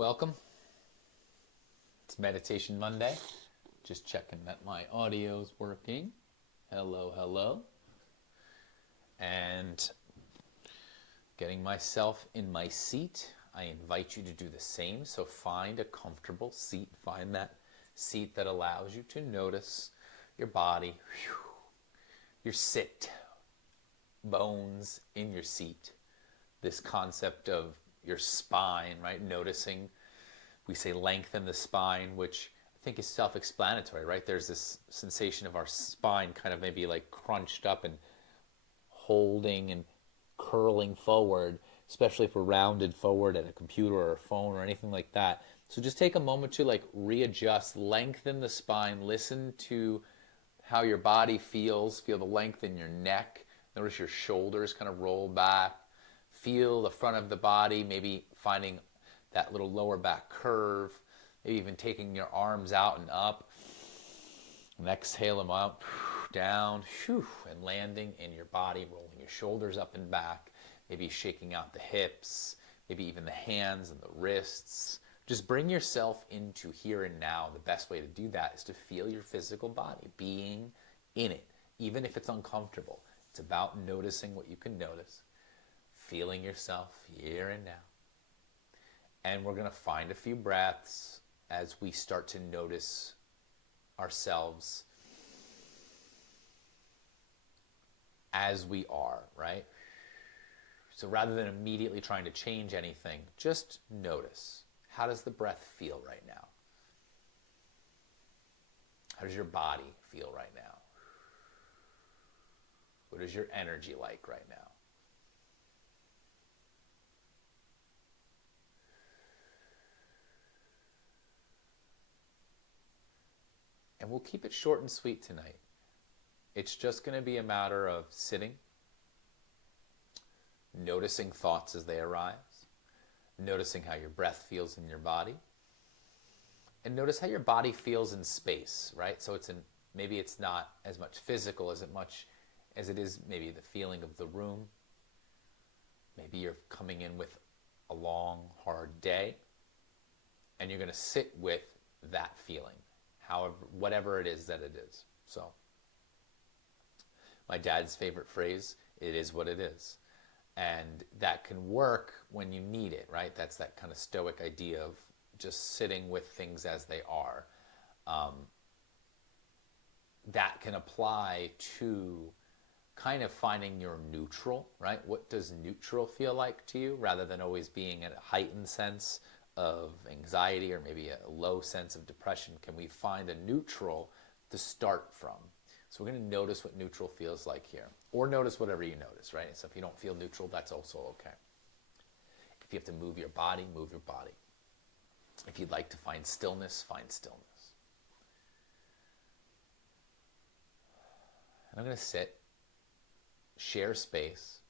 Welcome. It's Meditation Monday. Just checking that my audio's working. Hello, hello. And getting myself in my seat. I invite you to do the same. So find a comfortable seat. Find that seat that allows you to notice your body, your sit bones in your seat. This concept of your spine, right? Noticing, we say lengthen the spine, which I think is self-explanatory, right? There's this sensation of our spine kind of maybe like crunched up and holding and curling forward, especially if we're rounded forward at a computer or a phone or anything like that. So just take a moment to like readjust, lengthen the spine, listen to how your body feels, feel the length in your neck. Notice your shoulders kind of roll back. Feel the front of the body, maybe finding that little lower back curve, maybe even taking your arms out and up. And exhale them up, down, and landing in your body, rolling your shoulders up and back, maybe shaking out the hips, maybe even the hands and the wrists. Just bring yourself into here and now. The best way to do that is to feel your physical body, being in it, even if it's uncomfortable. It's about noticing what you can notice. Feeling yourself here and now. And we're going to find a few breaths as we start to notice ourselves as we are, right? So rather than immediately trying to change anything, just notice. How does the breath feel right now? How does your body feel right now? What is your energy like right now? And we'll keep it short and sweet tonight. It's just going to be a matter of sitting, noticing thoughts as they arise, noticing how your breath feels in your body, and notice how your body feels in space, right? So maybe it's not as much physical as it is maybe the feeling of the room. Maybe you're coming in with a long, hard day, and you're going to sit with that feeling. However, whatever it is that it is. So, my dad's favorite phrase, it is what it is. And that can work when you need it, right? That's that kind of stoic idea of just sitting with things as they are. That can apply to kind of finding your neutral, right? What does neutral feel like to you, rather than always being in a heightened sense of anxiety or maybe a low sense of depression? Can we find a neutral to start from? So we're going to notice what neutral feels like here, or notice whatever you notice, right? So if you don't feel neutral, that's also okay. If you have to move your body, move your body. If you'd like to find stillness, find stillness. And I'm going to sit, share space,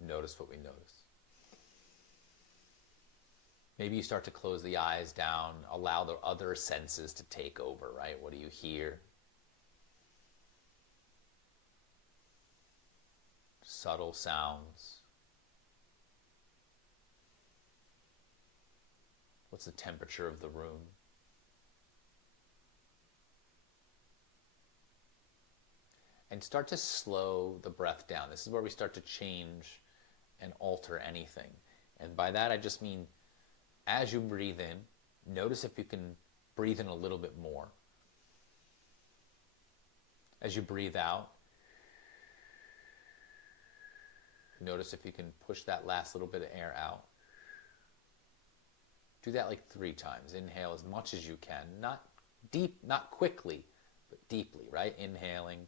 notice what we notice. Maybe you start to close the eyes down, allow the other senses to take over, right? What do you hear? Subtle sounds. What's the temperature of the room? And start to slow the breath down. This is where we start to change and alter anything. And by that I just mean, as you breathe in, notice if you can breathe in a little bit more. As you breathe out, notice if you can push that last little bit of air out. Do that like 3 times. Inhale as much as you can. Not deep, not quickly, but deeply, right? Inhaling.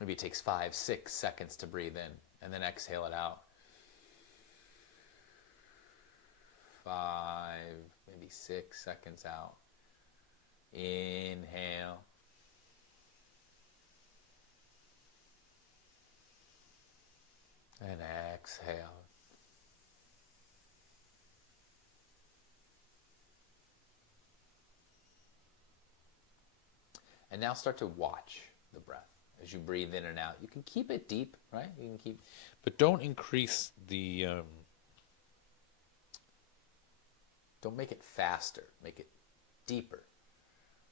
Maybe it takes 5, 6 seconds to breathe in, and then exhale it out. 5, maybe 6 seconds out. Inhale. And exhale. And now start to watch the breath. as you breathe in and out. You can keep it deep, right? You can keep, but don't increase the, don't make it faster. Make it deeper.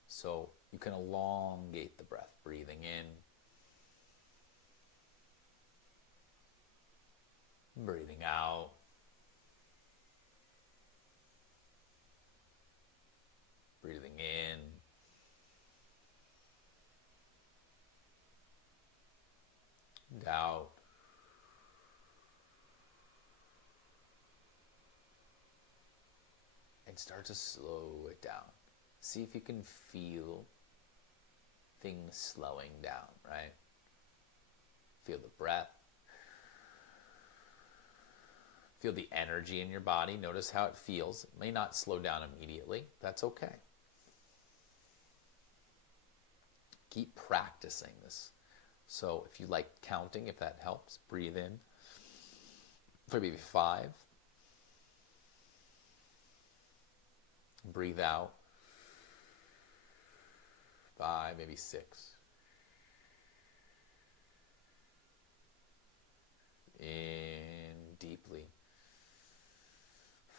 So you can elongate the breath, breathing in, breathing out. Breathing in, and out. And start to slow it down. See if you can feel things slowing down, right? Feel the breath. Feel the energy in your body. Notice how it feels. It may not slow down immediately. That's okay. Keep practicing this. So if you like counting, if that helps, breathe in for maybe 5. Breathe out 5, maybe 6. In deeply,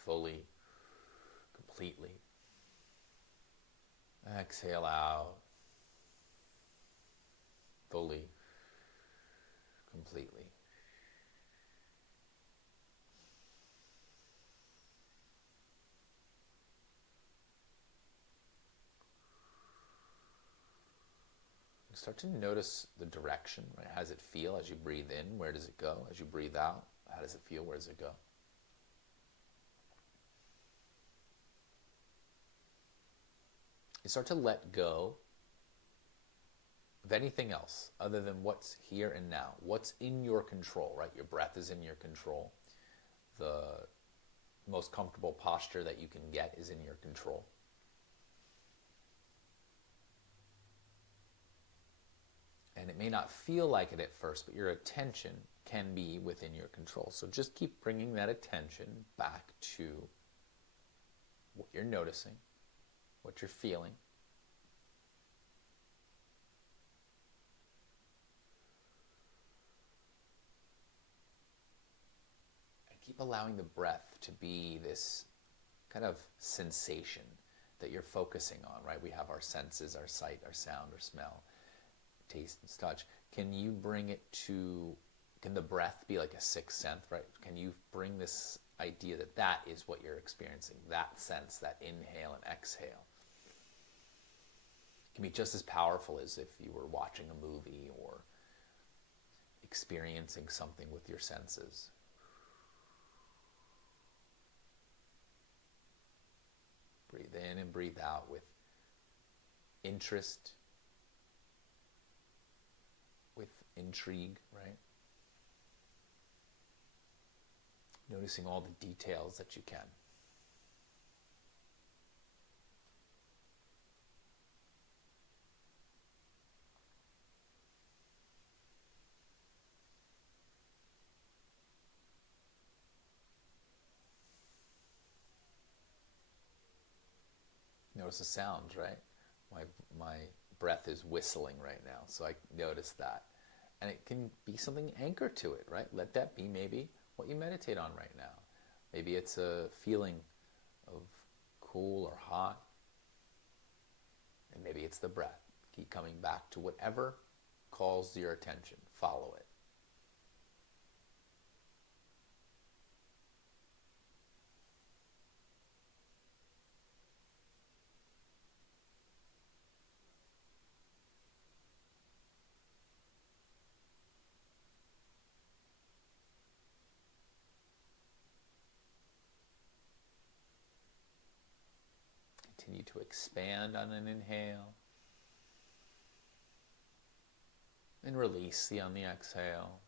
fully, completely. Exhale out, fully, completely. Start to notice the direction, right? How does it feel as you breathe in? Where does it go? As you breathe out, how does it feel? Where does it go? You start to let go of anything else other than what's here and now. What's in your control, right? Your breath is in your control. The most comfortable posture that you can get is in your control. And it may not feel like it at first, but your attention can be within your control. So just keep bringing that attention back to what you're noticing, what you're feeling. And keep allowing the breath to be this kind of sensation that you're focusing on, right? We have our senses, our sight, our sound, our smell, taste and touch. Can you bring it to, can the breath be like a sixth sense, right? Can you bring this idea that that is what you're experiencing, that sense, that inhale and exhale? It can be just as powerful as if you were watching a movie or experiencing something with your senses. Breathe in and breathe out with interest, with intrigue, right? Noticing all the details that you can. Notice the sounds, right? My breath is whistling right now, so I notice that. And it can be something anchor to it, right? Let that be maybe what you meditate on right now. Maybe it's a feeling of cool or hot. And maybe it's the breath. Keep coming back to whatever calls your attention. Follow it. Continue to expand on an inhale and release on the exhale.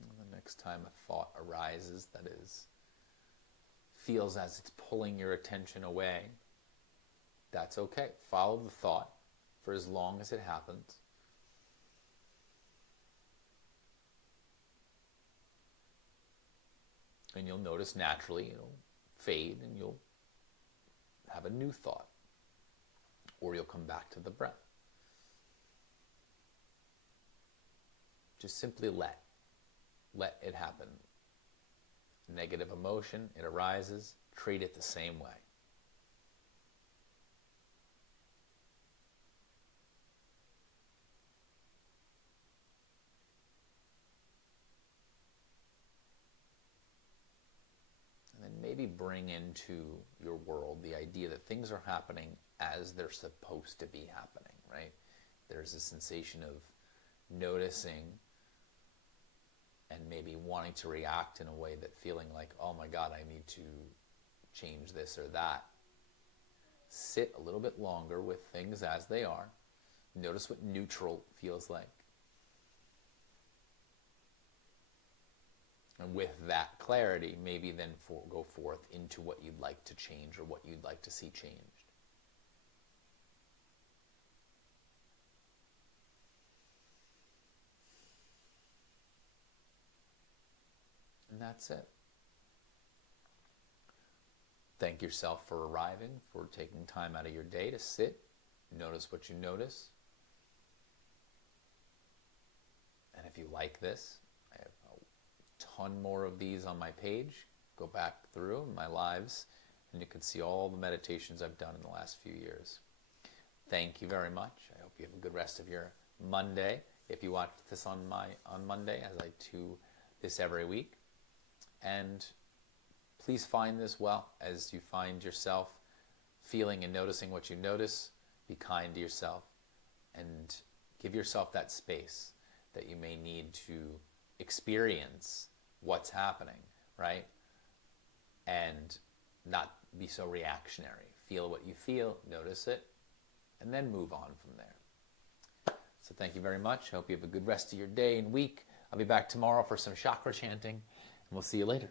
And the next time a thought arises that is feels as it's pulling your attention away, that's okay. Follow the thought for as long as it happens. And you'll notice naturally it'll fade and you'll have a new thought. Or you'll come back to the breath. Just simply let it happen. Negative emotion, it arises, treat it the same way. And then maybe bring into your world the idea that things are happening as they're supposed to be happening, right? There's a sensation of noticing and maybe wanting to react in a way that feeling like, oh my God, I need to change this or that. Sit a little bit longer with things as they are. Notice what neutral feels like. And with that clarity, maybe then go forth into what you'd like to change or what you'd like to see changed. And that's it. Thank yourself for arriving, for taking time out of your day to sit, notice what you notice. And if you like this, I have a ton more of these on my page. Go back through my lives and you can see all the meditations I've done in the last few years. Thank you very much. I hope you have a good rest of your Monday. If you watch this on Monday, as I do this every week. And please find this as you find yourself feeling and noticing what you notice. Be kind to yourself and give yourself that space that you may need to experience what's happening, right? And not be so reactionary. Feel what you feel, notice it, and then move on from there. So thank you very much. I hope you have a good rest of your day and week. I'll be back tomorrow for some chakra chanting. And we'll see you later.